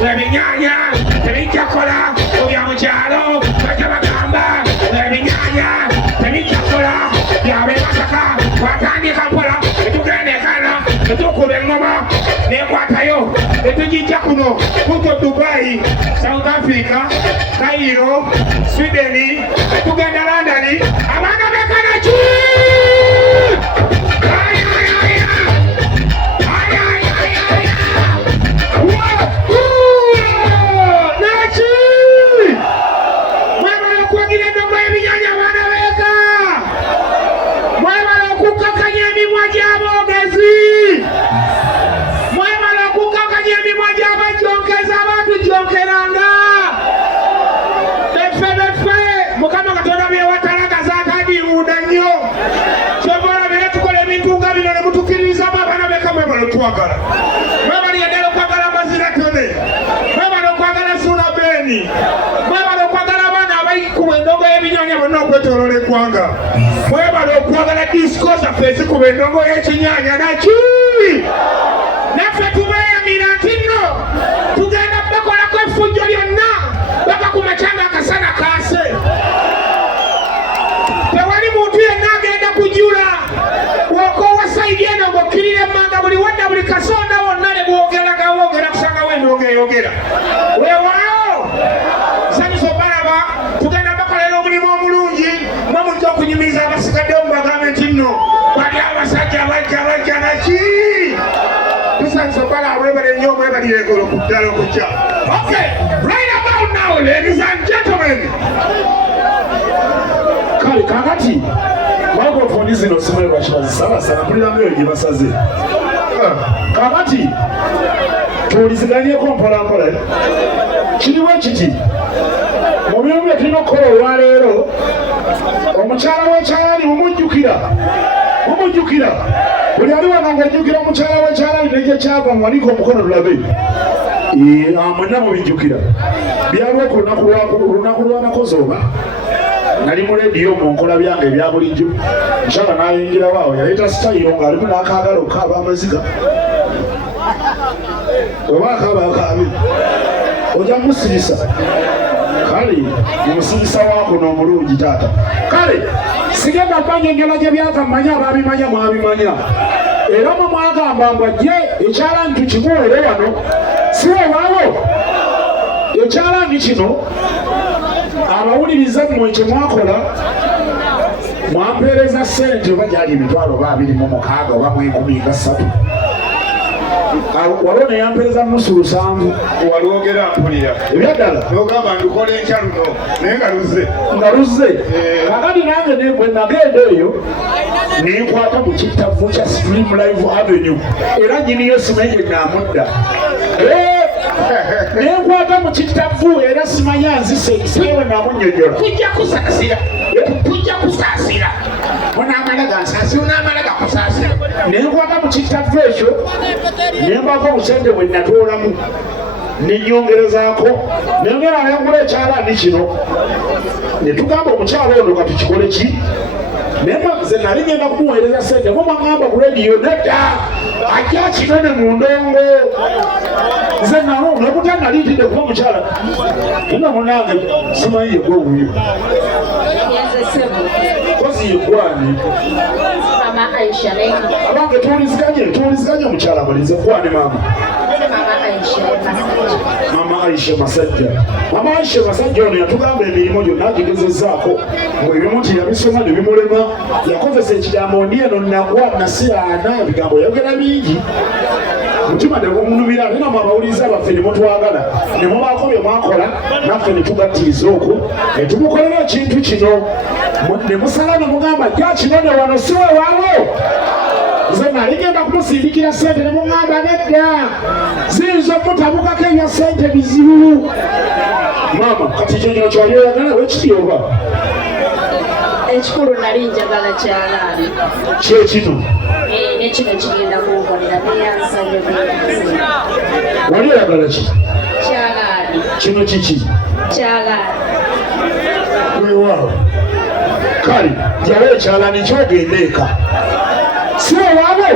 Webinyanya, tebijakola, obya mukyalo, bajja bagamba, tebichakola byabebasaka watandika mpola etugendekana etukuba engoma nekwatayo etugijja kuno kuto Dubai, South Africa, Cairo, Sweden, tugenda London abaana bekanaki twagala mwebali yadala okwagala amazira tone mwebali okwagala suna beni mwebali okwagala abaana abayikuba endongo y'ebinyanya bonna okwetoloola eggwanga mwebali okwagala disco zaffe ezikuba endongo y'ekinyanya naki naffe tubeeyamira nti nno tugenda bakolako effujjo lyonna baka ku makyanga akasana kaase tewali muntu yenna agenda kujula wokowa saidi eno ng'okkirira emmanga buli wadda buli kasonda wonna ne bwogera kusanga wendonga eyogera weewaawo sanyusa obalaba tugenda bakolera omulimu omulungi mwe mujja okunyumiriza abasigaddewo mubagambe nti nno bali abasajja bajja naki tusanyusa obalaba mwebale nnyo mwebalire egolo ku ddala okujja okay right about now ladies and gentlemen kale kakati microphone zino simanyi lwaki bazisabasana mpuliramu eyo gye basaze kakati tuwuliziganyeko mpolampola kiriwo kiti mu byemu bye tulina okukola olwaleero omukyala w'ekyalaani mumujjukira buli ali wano ng'ojjukira omukyala w'ekyalaani negye kyava muwanika omukono tulabe mwenna mubijjukira byaliwo ku lunaku lw'abakozi oba nali mu lediyo mu nkola byange ebya bulijjo nkyala n'ayingirawo awo yaleeta sitayiro ng'alimu n'akaagalo kaaba amaziga oba akaaba akaabi ojja musirisa kale omusirisa waako n'omulungi taata kale sigenda kubanyenjera gye byakamanya abaabimanya mwabimanya era mwe mwagamba mbwajje ekyalaani tukimuwere wano si wewaawo ekyalaani kino abawuliriza mmwe kye mwakola mwampeereza ssente oba gyali emitwalo oba 26 oba 13 waliwo neyampeereza nusu 7 walwogera mpulira ebyaddala nogamba ndikola enkya luno naye nga luzze kakati nange bwe nagenda eyo nenkwata mu kittavu kya Stream Live Avenue era nyiniyo simanyi gye naamudda nenkwata mu kittavu era simanya nzise sewe namunnyonnyola tujja kusaasira onamala gansaasira onamala gakusaasira nenkwata mu kittavu ekyo nembako obusente bwe natoolamu nenyongerezaako nengera nengula ekyalaani kino netugamba omukyalo ono katukikole ki nze nali ngenda kumuweereza sente mumagamba ku rediyo nedda ajja kinone mu ndongo nze nakuta naliitidde kuba mukyala ina munange simanyi yegwe owuyo kozi yegwani abange tuwuliziganye omukyala mulize gwani mama Mama Aisha Masajja ono yatugamba emirimu gyonna agigezezaako ebimu tiyabisoma ne bimulema yakozesa ekigambo ndi eno nagwa nasiraana ebigambo yayogera bingi mutima ne gumunubira ate namwe abawuliriza baffe ne mutwagala ne mubaako bye mwakola naffe ne tugattiriza okwo ne tumukolera ekintu kino ne musala ne mugamba jja kinone wano si wewaawo nze nali genda kumusindikira ssente ne mugamba nedda ziyinza okutabukako ebya ssente bizibu maama kati ekyo kino kyali oyagala wekiti oba ekikulu nali njagala kyalaani kyekino nekino kigenda kunkolera neyansabye wali oyagala ki kyalaani kino kiki kyalaani wewaawo kale jala ekyalaani kyogenda eka si owaabo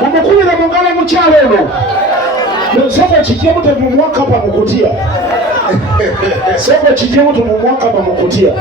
mumukubire mungala mukyalo ono soko kijjemu temumwakapa mukutya soko kijjemu temumwakapa mukutya